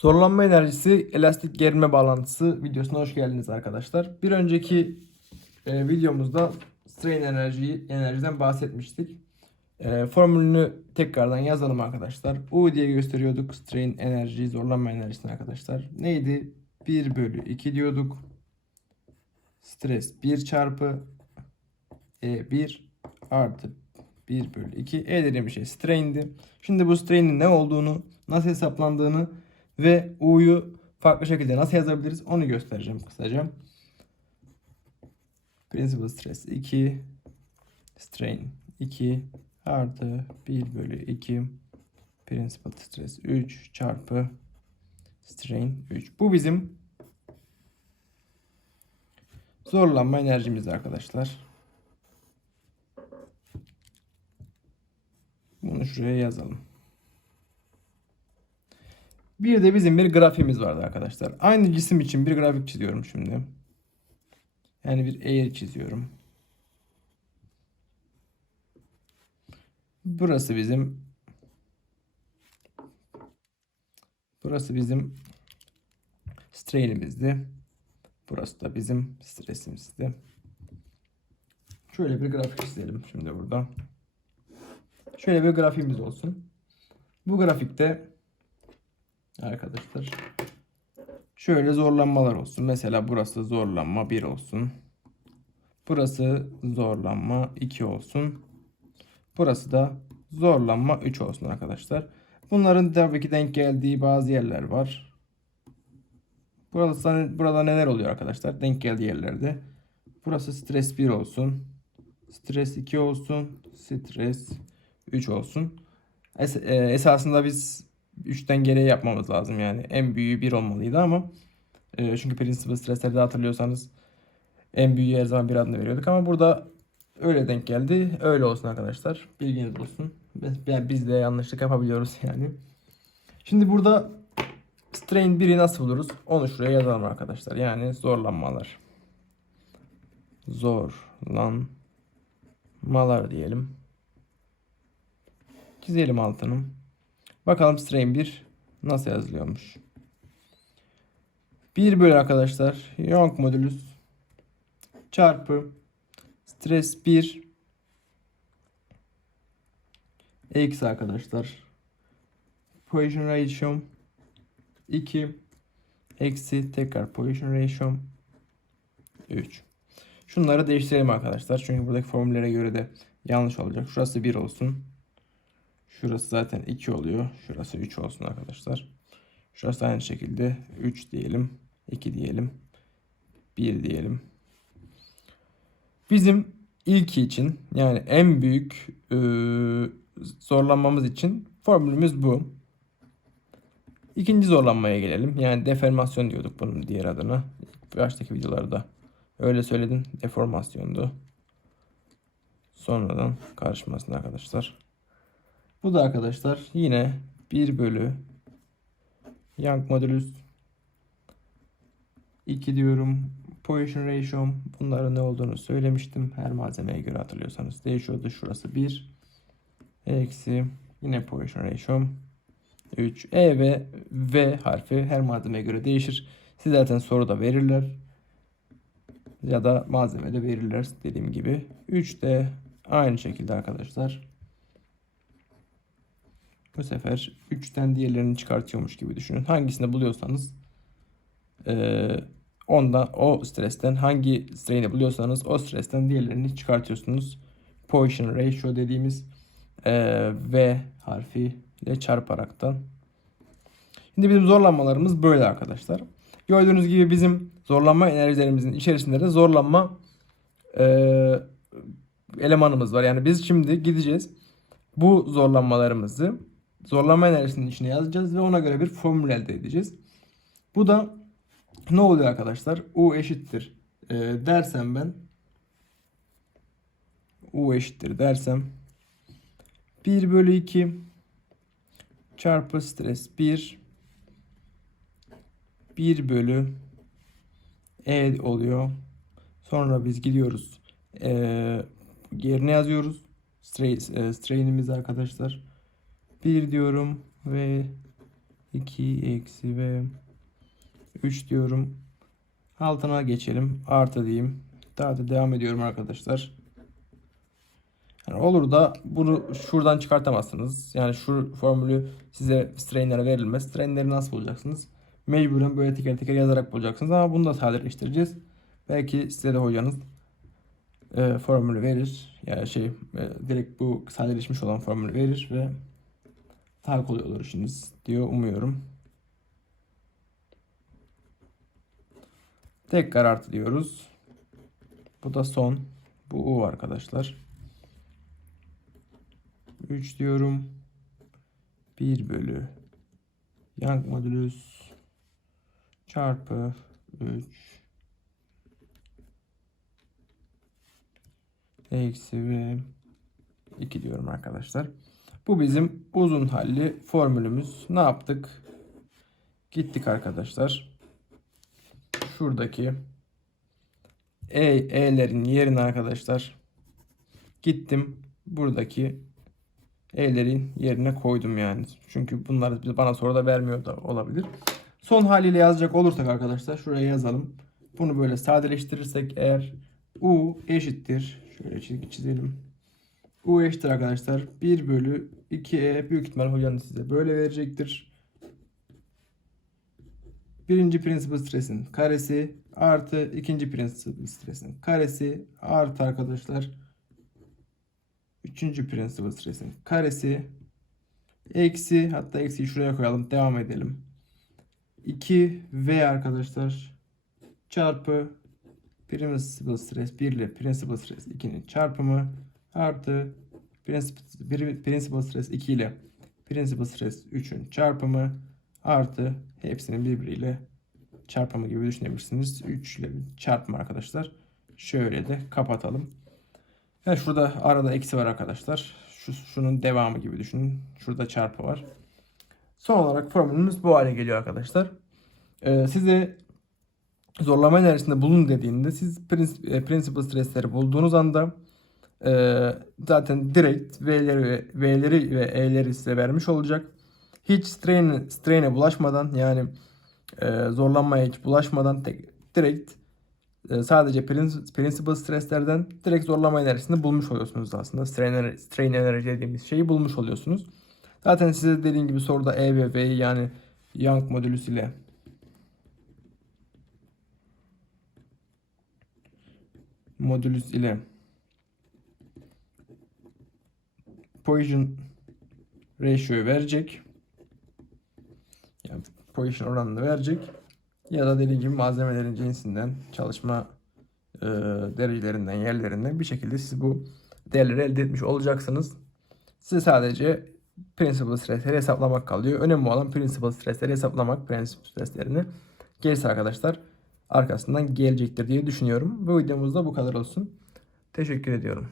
Zorlanma enerjisi elastik gerilme bağlantısı videosuna hoş geldiniz arkadaşlar. Bir önceki e, videomuzda strain enerjiyi enerjiden bahsetmiştik. E, formülünü tekrardan yazalım arkadaşlar. U diye gösteriyorduk strain enerjiyi, zorlanma enerjisini arkadaşlar. Neydi? 1 bölü 2 diyorduk. Stres 1 çarpı E1 artı 1 bölü 2. E dediğim şey strain'di. Şimdi bu strain'in ne olduğunu, nasıl hesaplandığını ve U'yu farklı şekilde nasıl yazabiliriz onu göstereceğim kısaca. Principal stress 2 strain 2 artı 1 bölü 2 principal stress 3 çarpı strain 3. Bu bizim zorlanma enerjimiz arkadaşlar. Bunu şuraya yazalım. Bir de bizim bir grafiğimiz vardı arkadaşlar. Aynı cisim için bir grafik çiziyorum şimdi. Yani bir eğri çiziyorum. Burası bizim Burası bizim strain'imizdi. Burası da bizim stresimizdi. Şöyle bir grafik çizelim şimdi burada. Şöyle bir grafiğimiz olsun. Bu grafikte arkadaşlar şöyle zorlanmalar olsun. Mesela burası zorlanma 1 olsun. Burası zorlanma 2 olsun. Burası da zorlanma 3 olsun arkadaşlar. Bunların tabii ki denk geldiği bazı yerler var. Burada, burada neler oluyor arkadaşlar? Denk geldiği yerlerde. Burası stres 1 olsun. Stres 2 olsun. Stres 3 olsun. Es e, esasında biz 3'ten geriye yapmamız lazım yani. En büyüğü 1 olmalıydı ama e, çünkü principal stresslerde hatırlıyorsanız en büyüğü her zaman bir adını veriyorduk ama burada öyle denk geldi. Öyle olsun arkadaşlar. Bilginiz olsun. Yani biz de yanlışlık yapabiliyoruz yani. Şimdi burada strain 1'i nasıl buluruz? Onu şuraya yazalım arkadaşlar. Yani zorlanmalar. Zorlanmalar diyelim. Çizelim altını. Bakalım strain 1 nasıl yazılıyormuş. 1 bölü arkadaşlar Young modülüs çarpı stres 1 eksi arkadaşlar position ratio 2 eksi tekrar position ratio 3. Şunları değiştirelim arkadaşlar. Çünkü buradaki formüllere göre de yanlış olacak. Şurası 1 olsun. Şurası zaten 2 oluyor. Şurası 3 olsun arkadaşlar. Şurası aynı şekilde 3 diyelim. 2 diyelim. 1 diyelim. Bizim ilki için yani en büyük e, zorlanmamız için formülümüz bu. İkinci zorlanmaya gelelim. Yani deformasyon diyorduk bunun diğer adına. İlk baştaki videolarda öyle söyledim. Deformasyondu. Sonradan karışmasın arkadaşlar. Bu da arkadaşlar yine 1 bölü Young modülüs 2 diyorum. Position ratio bunların ne olduğunu söylemiştim. Her malzemeye göre hatırlıyorsanız değişiyordu. Şurası 1 eksi yine position ratio 3 E ve V harfi her malzemeye göre değişir. Siz zaten soruda verirler. Ya da malzemede verirler dediğim gibi. 3 de aynı şekilde arkadaşlar. Bu sefer 3'ten diğerlerini çıkartıyormuş gibi düşünün. Hangisini buluyorsanız e, onda o stresten hangi strain'i buluyorsanız o stresten diğerlerini çıkartıyorsunuz. Position ratio dediğimiz e, V harfi ile çarparaktan. Şimdi bizim zorlanmalarımız böyle arkadaşlar. Gördüğünüz gibi bizim zorlanma enerjilerimizin içerisinde de zorlanma e, elemanımız var. Yani biz şimdi gideceğiz. Bu zorlanmalarımızı zorlama enerjisinin içine yazacağız ve ona göre bir formül elde edeceğiz. Bu da ne oluyor arkadaşlar? U eşittir e, dersem ben U eşittir dersem 1 bölü 2 çarpı stres 1 1 bölü E oluyor. Sonra biz gidiyoruz. E, yerine yazıyoruz. Strain, e, strain'imizi arkadaşlar. 1 diyorum ve 2 eksi v 3 diyorum. Altına geçelim. Artı diyeyim. Daha da devam ediyorum arkadaşlar. Yani olur da bunu şuradan çıkartamazsınız. Yani şu formülü size strainlere verilmez. Strainleri nasıl bulacaksınız? Mecburen böyle teker teker yazarak bulacaksınız ama bunu da sadeleştireceğiz. Belki size de hocanız e, formülü verir. Yani şey e, direkt bu sadeleşmiş olan formülü verir ve daha kolay olur işiniz diyor umuyorum. Tekrar artı diyoruz. Bu da son. Bu U arkadaşlar. 3 diyorum. 1 bölü Young modülüs çarpı 3 eksi v 2 diyorum arkadaşlar. Bu bizim uzun halli formülümüz. Ne yaptık? Gittik arkadaşlar. Şuradaki e, e'lerin yerine arkadaşlar gittim. Buradaki e'lerin yerine koydum yani. Çünkü bunlar bana soruda vermiyor da olabilir. Son haliyle yazacak olursak arkadaşlar şuraya yazalım. Bunu böyle sadeleştirirsek eğer u eşittir. Şöyle çizgi çizelim. U eşittir arkadaşlar. 1 bölü 2e büyük ihtimal hocanız size böyle verecektir. Birinci principal stresin karesi artı ikinci principal stresin karesi artı arkadaşlar üçüncü principal stresin karesi eksi hatta eksiyi şuraya koyalım devam edelim. 2v arkadaşlar çarpı principal stres 1 ile principal stres 2'nin çarpımı artı principal, principal stres 2 ile principal stres 3'ün çarpımı artı hepsinin birbiriyle çarpımı gibi düşünebilirsiniz. 3 ile çarpım arkadaşlar. Şöyle de kapatalım. Yani şurada arada eksi var arkadaşlar. Şu, şunun devamı gibi düşünün. Şurada çarpı var. Son olarak formülümüz bu hale geliyor arkadaşlar. Ee, size zorlama enerjisinde bulun dediğinde siz prins- e, principal stresleri bulduğunuz anda e, zaten direkt V'leri ve V'leri ve E'leri size vermiş olacak. Hiç strain strain'e bulaşmadan yani e, zorlanmaya hiç bulaşmadan tek, direkt e, sadece prin- principal streslerden direkt zorlama enerjisini bulmuş oluyorsunuz aslında. Strain, strain enerji dediğimiz şeyi bulmuş oluyorsunuz. Zaten size dediğim gibi soruda E ve V'yi yani Young modülüs ile modülüs ile Poisson ratio'yu verecek. Yani Poisson oranını verecek. Ya da dediğim gibi malzemelerin cinsinden, çalışma e, derecelerinden, yerlerinden bir şekilde siz bu değerleri elde etmiş olacaksınız. Size sadece principal stresleri hesaplamak kalıyor. Önemli olan principal stresleri hesaplamak, principal streslerini. Gerisi arkadaşlar arkasından gelecektir diye düşünüyorum. Bu videomuzda bu kadar olsun. Teşekkür ediyorum.